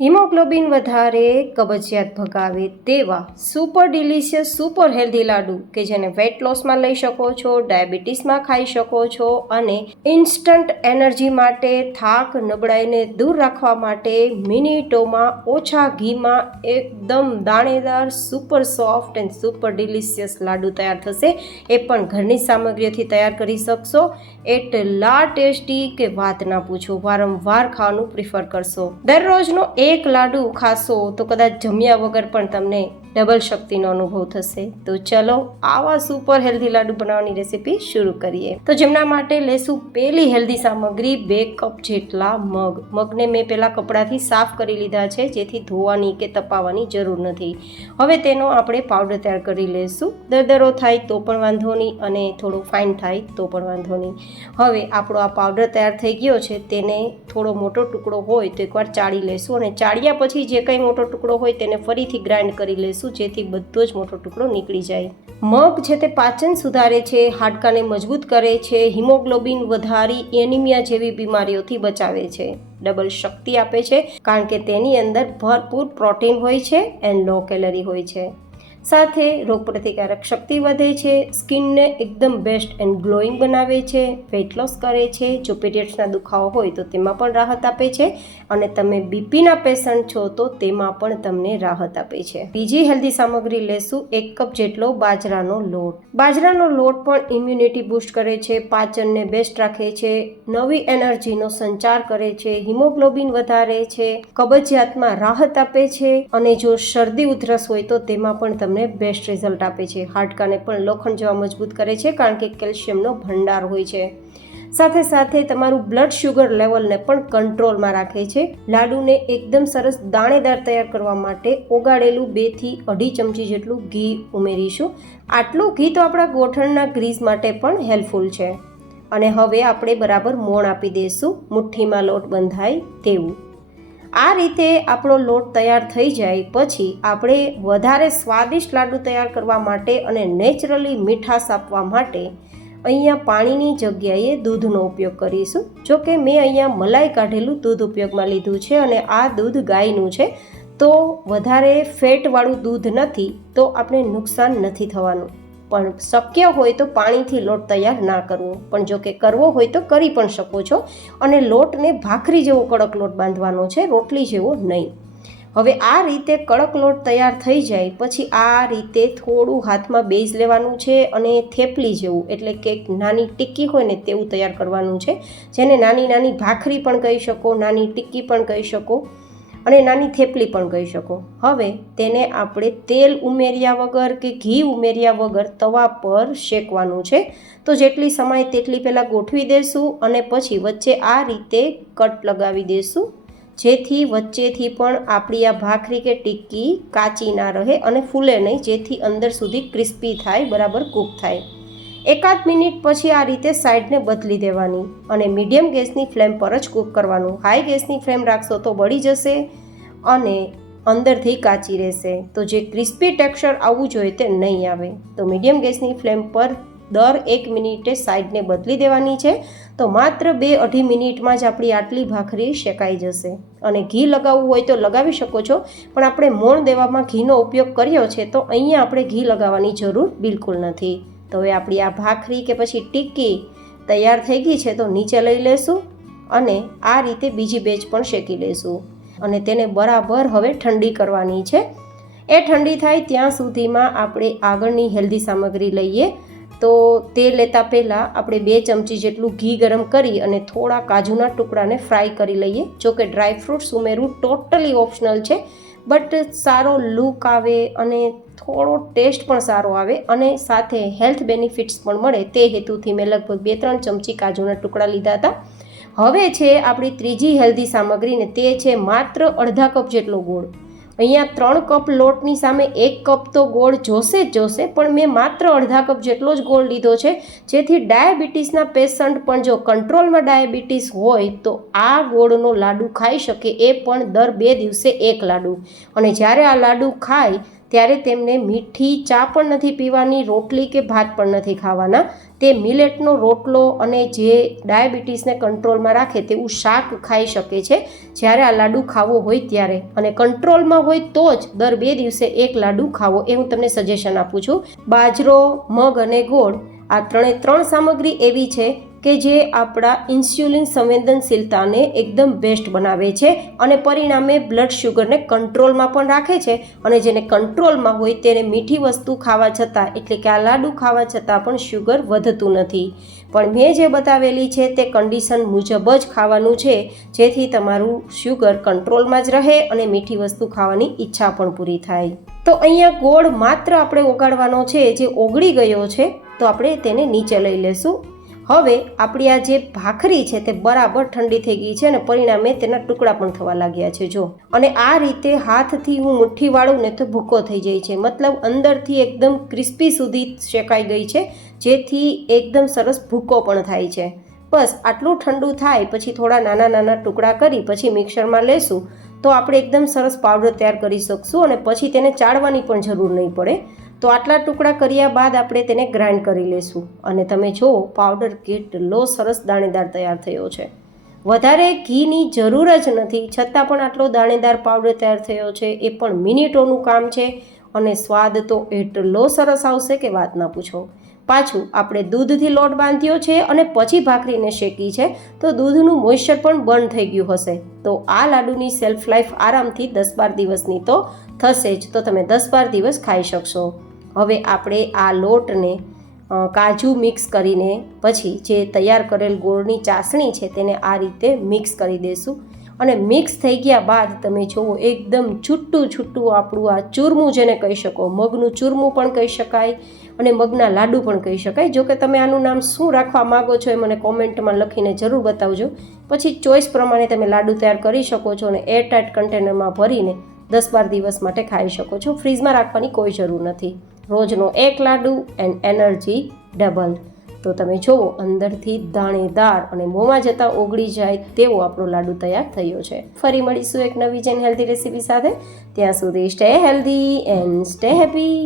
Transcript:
Haemoglobin વધારે કબજિયાત ભગાવે તેવા સુપર ડિલિશિયસ સુપર હેલ્ધી લાડુ કે જેને વેટ લોસમાં લઈ શકો છો, ડાયાબિટીસમાં ખાઈ શકો છો અને ઇન્સ્ટન્ટ એનર્જી માટે, થાક નબળાઈને દૂર રાખવા માટે મિનિટોમાં ઓછા ઘીમાં એકદમ દાણેદાર super soft and super delicious laddu તૈયાર થશે. એ પણ ઘરની સામગ્રીઓથી તૈયાર કરી શકશો. એટલા ટેસ્ટી કે વાત ના પૂછો, વારંવાર ખાવાનું પ્રિફર કરશો. દરરોજનો એક લાડુ ખાશો તો કદાચ જમ્યા વગર પણ તમને ડબલ શક્તિનો અનુભવ થશે. તો ચલો આવા સુપર હેલ્ધી લાડુ બનાવવાની રેસીપી શરૂ કરીએ. તો જેમના માટે લેશું પહેલી હેલ્ધી સામગ્રી 2 કપ જેટલા મગ. મગને મેં પહેલાં કપડાથી સાફ કરી લીધા છે, જેથી ધોવાની કે તપાવવાની જરૂર નથી. હવે તેનો આપણે પાવડર તૈયાર કરી લઈશું. દરદરો થાય તો પણ વાંધો નહીં અને થોડો ફાઇન થાય તો પણ વાંધો નહીં. હવે આપણો આ પાવડર તૈયાર થઈ ગયો છે, તેને થોડો મોટો ટુકડો હોય તો એકવાર ચાળી લેશું અને ચાળ્યા પછી જે કંઈ મોટો ટુકડો હોય તેને ફરીથી ગ્રાઇન્ડ કરી લેશું, જેથી બધો જ મોટો ટુકડો નીકળી જાય. મગ છે તે પાચન સુધારે છે, હાડકાને મજબૂત કરે છે, હિમોગ્લોબિન વધારી એનિમિયા જેવી બીમારીઓથી બચાવે છે, ડબલ શક્તિ આપે છે કારણ કે તેની અંદર ભરપૂર પ્રોટીન હોય છે એન્ડ લો કેલરી હોય છે. સાથે રોગપ્રતિકારક શક્તિ વધે છે, સ્કિનને એકદમ બેસ્ટ એન્ડ ગ્લોઈંગ બનાવે છે, વેઇટ લોસ કરે છે, જો પીરિયડ્સના દુખાવો હોય તો તેમાં પણ રાહત આપે છે અને તમે બીપીના પેશન્ટ છો તો તેમાં પણ તમને રાહત આપે છે. બીજી હેલ્ધી સામગ્રી લેશું 1 કપ જેટલો બાજરાનો લોટ. બાજરાનો લોટ પણ ઇમ્યુનિટી બૂસ્ટ કરે છે, પાચનને બેસ્ટ રાખે છે, નવી એનર્જીનો સંચાર કરે છે, હિમોગ્લોબિન વધારે છે, કબજિયાતમાં રાહત આપે છે અને જો શરદી ઉધરસ હોય તો તેમાં પણ તમને બેસ્ટ રિઝલ્ટ આપે છે. હાડકાને પણ લોખંડ જેવા મજબૂત કરે છે કારણ કે કેલ્શિયમનો ભંડાર હોય છે. સાથે સાથે તમારું બ્લડ શુગર લેવલને પણ કંટ્રોલમાં રાખે છે. લાડુને એકદમ સરસ દાણેદાર તૈયાર કરવા માટે ઓગાળેલું 2 થી 2.5 ચમચી જેટલું ઘી ઉમેરીશું. આટલું ઘી તો આપણા ગોઠણના ગ્રીસ માટે પણ હેલ્પફુલ છે. અને હવે આપણે બરાબર મોણ આપી દઈશું, મુઠ્ઠીમાં લોટ બંધાય તેવું. આ રીતે આપણો લોટ તૈયાર થઈ જાય પછી આપણે વધારે સ્વાદિષ્ટ લાડુ તૈયાર કરવા માટે અને નેચરલી મીઠાશ આપવા માટે અહીંયા પાણીની જગ્યાએ દૂધનો ઉપયોગ કરીશું. જો કે મેં અહીંયા મલાઈ કાઢેલું દૂધ ઉપયોગમાં લીધું છે અને આ દૂધ ગાયનું છે, તો વધારે ફેટવાળું દૂધ નથી, તો આપણે નુકસાન નથી થવાનું. પણ શક્ય હોય તો પાણીથી લોટ તૈયાર ના કરવો, પણ જો કે કરવો હોય તો કરી પણ શકો છો. અને લોટને ભાખરી જેવો કડક લોટ બાંધવાનો છે, રોટલી જેવો નહીં. હવે આ રીતે કડક લોટ તૈયાર થઈ જાય પછી આ રીતે થોડું હાથમાં બેઝ લેવાનું છે અને થેપલી જેવું, એટલે કે નાની ટિક્કી હોય ને તેવું તૈયાર કરવાનું છે, જેને નાની નાની ભાખરી પણ કહી શકો, નાની ટિક્કી પણ કહી શકો અને નાની થેપલી પણ કહી શકો. હવે તેને આપણે તેલ ઉમેર્યા વગર કે ઘી ઉમેર્યા વગર તવા પર શેકવાનું છે. તો જેટલી સમય તેટલી પહેલાં ગોઠવી દેશું અને પછી વચ્ચે આ રીતે કટ લગાવી દેશું, જેથી વચ્ચેથી પણ આપણી આ ભાખરી કે ટિક્કી કાચી ના રહે અને ફૂલે નહીં, જેથી અંદર સુધી ક્રિસ્પી થાય, બરાબર કૂક થાય. 1-8 મિનિટ પછી આ રીતે સાઈડને બદલી દેવાની અને મીડિયમ ગેસની ફ્લેમ પર જ કૂક કરવાનું. હાઈ ગેસની ફ્લેમ રાખશો તો બળી જશે અને અંદરથી કાચી રહેશે, તો જે ક્રિસ્પી ટેક્સચર આવવું જોઈએ તે નહીં આવે. તો મીડિયમ ગેસની ફ્લેમ પર દર 1 મિનિટે સાઈડને બદલી દેવાની છે. તો માત્ર 2-2.5 મિનિટમાં જ આપણી આટલી ભાખરી શેકાઈ જશે. અને ઘી લગાવવું હોય તો લગાવી શકો છો, પણ આપણે મોણ દેવામાં ઘીનો ઉપયોગ કર્યો છે તો અહીંયા આપણે ઘી લગાવવાની જરૂર બિલકુલ નથી. તો હવે આપણી આ ભાખરી કે પછી ટિક્કી તૈયાર થઈ ગઈ છે, તો નીચે લઈ લેશું અને આ રીતે બીજી બેચ પણ શેકી લેશું અને તેને બરાબર હવે ઠંડી કરવાની છે. એ ઠંડી થાય ત્યાં સુધીમાં આપણે આગળની હેલ્ધી સામગ્રી લઈએ. તો તે લેતા પહેલાં આપણે 2 ચમચી જેટલું ઘી ગરમ કરી અને થોડા કાજુના ટુકડાને ફ્રાય કરી લઈએ. જો કે ડ્રાય ફ્રૂટ્સ ઉમેરવું ટોટલી ઓપ્શનલ છે, બટ સારો લુક આવે અને થોડો ટેસ્ટ પણ સારો આવે અને સાથે હેલ્થ બેનિફિટ્સ પણ મળે તે હેતુથી મેં લગભગ 2-3 ચમચી કાજુના ટુકડા લીધા હતા. હવે છે આપણી ત્રીજી હેલ્ધી સામગ્રી ને તે છે માત્ર 1/2 કપ જેટલો ગોળ. અહીંયા 3 કપ લોટની સામે 1 કપ તો ગોળ જોશે જ જોશે, પણ મેં માત્ર 1/2 કપ જેટલો જ ગોળ લીધો છે, જેથી ડાયાબિટીસના પેશન્ટ પણ જો કંટ્રોલમાં ડાયાબિટીસ હોય તો આ ગોળનો લાડુ ખાઈ શકે, એ પણ દર 2 દિવસે 1 લાડુ. અને જ્યારે આ લાડુ ખાય ત્યારે તેમને મીઠી ચા પણ નથી પીવાની, રોટલી કે ભાત પણ નથી ખાવાના. તે મિલેટનો રોટલો અને જે ડાયાબિટીસને કંટ્રોલમાં રાખે તેવું શાક ખાઈ શકે છે જ્યારે આ લાડુ ખાવો હોય ત્યારે. અને કંટ્રોલમાં હોય તો જ દર 2 દિવસે એક લાડુ ખાવો એ હું તમને સજેશન આપું છું. બાજરો, મગ અને ગોળ આ ત્રણ સામગ્રી એવી છે કે જે આપણા ઇન્સ્યુલિન સંવેદનશીલતાને એકદમ બેસ્ટ બનાવે છે અને પરિણામે બ્લડ શુગરને કંટ્રોલમાં પણ રાખે છે. અને જેને કંટ્રોલમાં હોય તેને મીઠી વસ્તુ ખાવા છતાં, એટલે કે આ લાડુ ખાવા છતાં પણ શુગર વધતું નથી. પણ મેં જે બતાવેલી છે તે કન્ડિશન મુજબ જ ખાવાનું છે, જેથી તમારું શુગર કંટ્રોલમાં જ રહે અને મીઠી વસ્તુ ખાવાની ઈચ્છા પણ પૂરી થાય. તો અહીંયા ગોળ માત્ર આપણે ઓગાળવાનો છે. જે ઓગળી ગયો છે તો આપણે તેને નીચે લઈ લેશું. હવે આપણી આ જે ભાખરી છે તે બરાબર ઠંડી થઈ ગઈ છે અને પરિણામે તેના ટુકડા પણ થવા લાગ્યા છે જો. અને આ રીતે હાથથી હું મુઠ્ઠી વાળું ને તો ભૂકો થઈ જાય છે, મતલબ અંદરથી એકદમ ક્રિસ્પી સુધી શેકાઈ ગઈ છે, જેથી એકદમ સરસ ભૂકો પણ થાય છે. બસ આટલું ઠંડુ થાય પછી થોડા નાના નાના ટુકડા કરી પછી મિક્સરમાં લેશું તો આપણે એકદમ સરસ પાવડર તૈયાર કરી શકશું અને પછી તેને ચાળવાની પણ જરૂર નહીં પડે. તો આટલા ટુકડા કર્યા બાદ આપણે તેને ગ્રાઇન્ડ કરી લેશું અને તમે જુઓ પાવડર કેટલો સરસ દાણેદાર તૈયાર થયો છે. વધારે ઘીની જરૂર જ નથી, છતાં પણ આટલો દાણેદાર પાવડર તૈયાર થયો છે. એ પણ મિનિટોનું કામ છે અને સ્વાદ તો એટલો સરસ આવશે કે વાત ના પૂછો. પાછું આપણે દૂધથી લોટ બાંધ્યો છે અને પછી ભાખરીને શેકી છે તો દૂધનું મોઇશ્ચર પણ બંધ થઈ ગયું હશે. તો આ લાડુની સેલ્ફ લાઈફ આરામથી 10-12 દિવસની તો થશે જ, તો તમે 10-12 દિવસ ખાઈ શકશો. હવે આપણે આ લોટને કાજુ મિક્સ કરીને પછી જે તૈયાર કરેલ ગોળની ચાસણી છે તેને આ રીતે મિક્સ કરી દઈશું. અને મિક્સ થઈ ગયા બાદ તમે જુઓ એકદમ છૂટું છૂટું આપણું આ ચૂરમું જેને કહી શકો, મગનું ચૂરમું પણ કહી શકાય અને મગના લાડુ પણ કહી શકાય. જો કે તમે આનું નામ શું રાખવા માગો છો એ મને કોમેન્ટમાં લખીને જરૂર બતાવજો. પછી ચોઈસ પ્રમાણે તમે લાડુ તૈયાર કરી શકો છો અને એરટાઇટ કન્ટેનરમાં ભરીને 10-12 દિવસ માટે ખાઈ શકો છો. ફ્રીઝમાં રાખવાની કોઈ જરૂર નથી. રોજનો એક લાડુ એન્ડ એનર્જી ડબલ. તો તમે જુઓ અંદરથી દાણેદાર અને મોંમાં જતાં ઓગળી જાય તેવો આપણો લાડુ તૈયાર થયો છે. ફરી મળીશું એક નવી જ હેલ્ધી રેસીપી સાથે. ત્યાં સુધી stay healthy and stay happy.